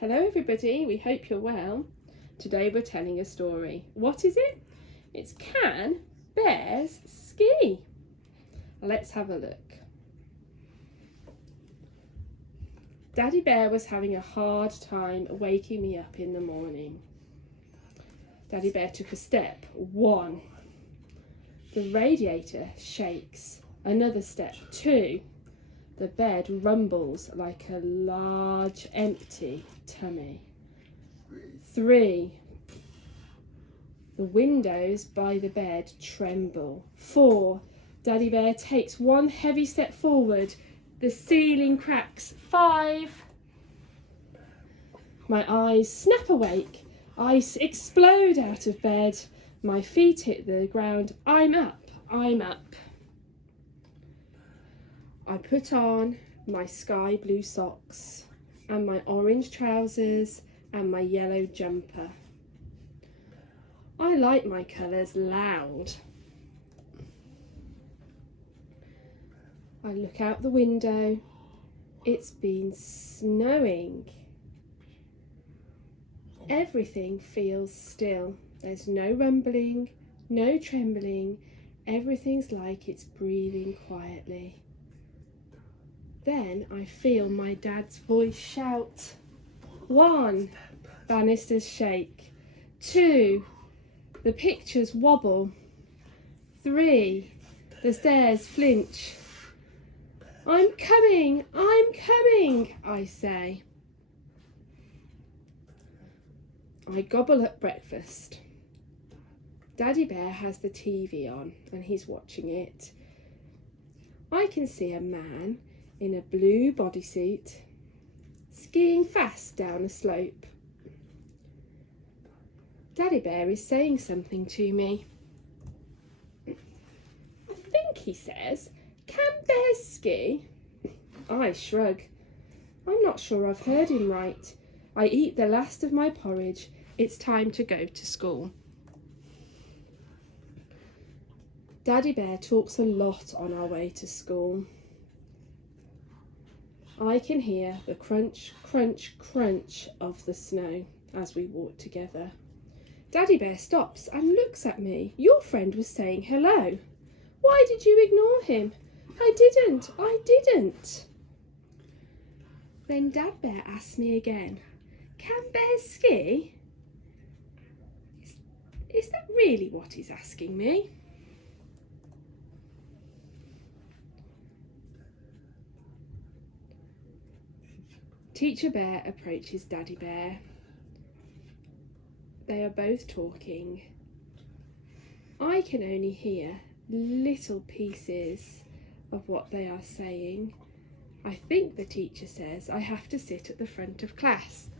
Hello everybody, we hope you're well. Today we're telling a story. What is it? It's Can Bears Ski? Let's have a look. Daddy Bear was having a hard time waking me up in the morning. Daddy Bear took a step. 1. The radiator shakes. Another step. 2. The bed rumbles like a large empty tummy. 3. The windows by the bed tremble. 4. Daddy Bear takes one heavy step forward. The ceiling cracks. 5. My eyes snap awake. I explode out of bed. My feet hit the ground. I'm up. I'm up. I put on my sky blue socks and my orange trousers and my yellow jumper. I like my colours loud. I look out the window. It's been snowing. Everything feels still. There's no rumbling, no trembling. Everything's like it's breathing quietly. Then I feel my dad's voice shout. 1. Banisters shake. 2. The pictures wobble. 3. The stairs flinch. I'm coming, I say. I gobble up breakfast. Daddy Bear has the TV on and he's watching it. I can see a man in a blue bodysuit skiing fast down a slope. Daddy Bear is saying something to me. I think he says, "Can bears ski?" I shrug. I'm not sure I've heard him right. I eat the last of my porridge. It's time to go to school. Daddy Bear talks a lot on our way to school. I can hear the crunch, crunch, crunch of the snow as we walk together. Daddy Bear stops and looks at me. Your friend was saying hello. Why did you ignore him? I didn't. Then Dad Bear asks me again, "Can bears ski?" Is that really what he's asking me? Teacher Bear approaches Daddy Bear. They are both talking. I can only hear little pieces of what they are saying. I think the teacher says I have to sit at the front of class.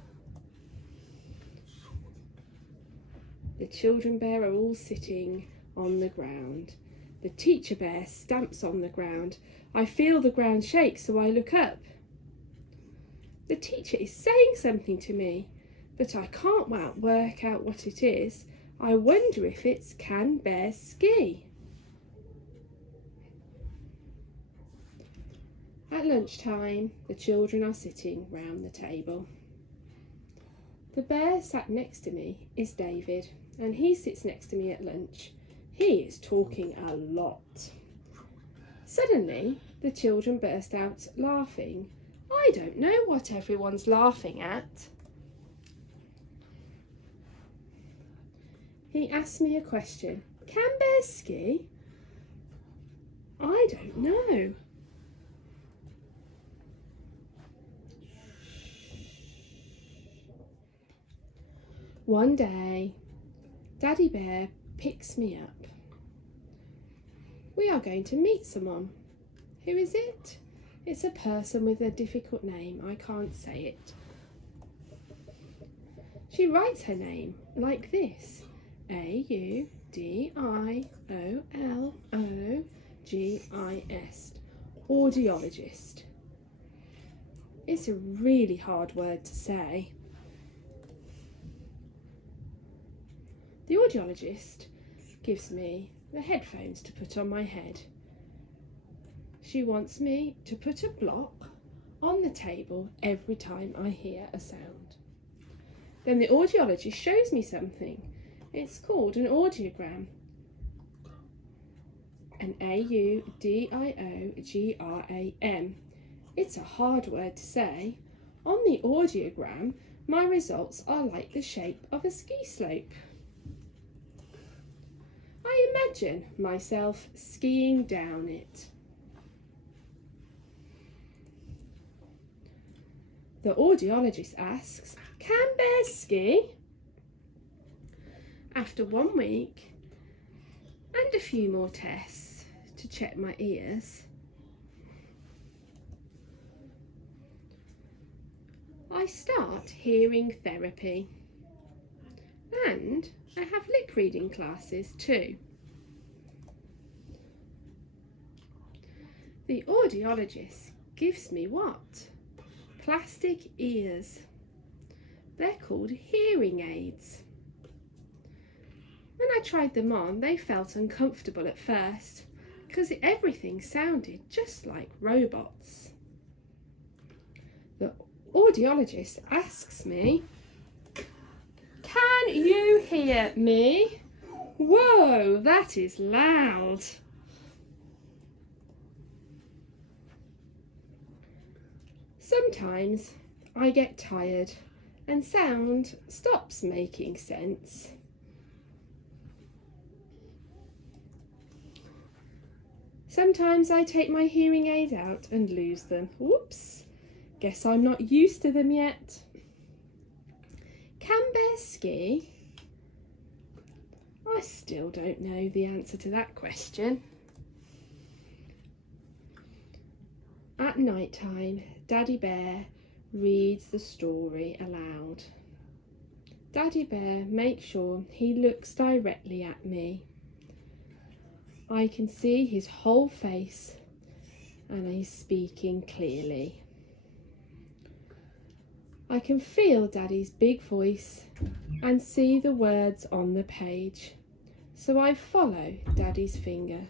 The children bear are all sitting on the ground. The teacher bear stamps on the ground. I feel the ground shake, so I look up. The teacher is saying something to me, but I can't work out what it is. I wonder if it's "Can bears ski?" At lunchtime, the children are sitting round the table. The bear sat next to me is David, and he sits next to me at lunch. He is talking a lot. Suddenly, the children burst out laughing. I don't know what everyone's laughing at. He asked me a question. Can bears ski? I don't know. One day, Daddy Bear picks me up. We are going to meet someone. Who is it? It's a person with a difficult name. I can't say it. She writes her name like this. Audiologist. Audiologist. It's a really hard word to say. The audiologist gives me the headphones to put on my head. She wants me to put a block on the table every time I hear a sound. Then the audiologist shows me something. It's called an audiogram. An audiogram. It's a hard word to say. On the audiogram, my results are like the shape of a ski slope. I imagine myself skiing down it. The audiologist asks, "Can bears ski?" After 1 week and a few more tests to check my ears, I start hearing therapy, and I have lip reading classes too. The audiologist gives me what? Plastic ears. They're called hearing aids. When I tried them on, they felt uncomfortable at first because everything sounded just like robots. The audiologist asks me, "Can you hear me?" Whoa, that is loud. Sometimes I get tired and sound stops making sense. Sometimes I take my hearing aids out and lose them. Whoops, guess I'm not used to them yet. Can bears ski? I still don't know the answer to that question. At night time, Daddy Bear reads the story aloud. Daddy Bear makes sure he looks directly at me. I can see his whole face and he's speaking clearly. I can feel Daddy's big voice and see the words on the page, so I follow Daddy's finger.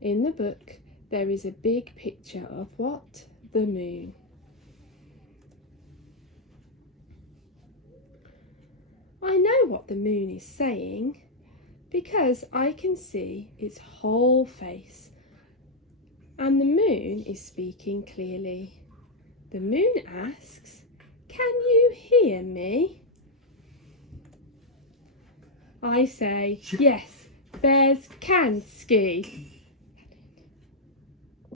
In the book, there is a big picture of what? The moon. I know what the moon is saying because I can see its whole face, and the moon is speaking clearly. The moon asks, "Can you hear me?" I say, "Yes, bears can ski."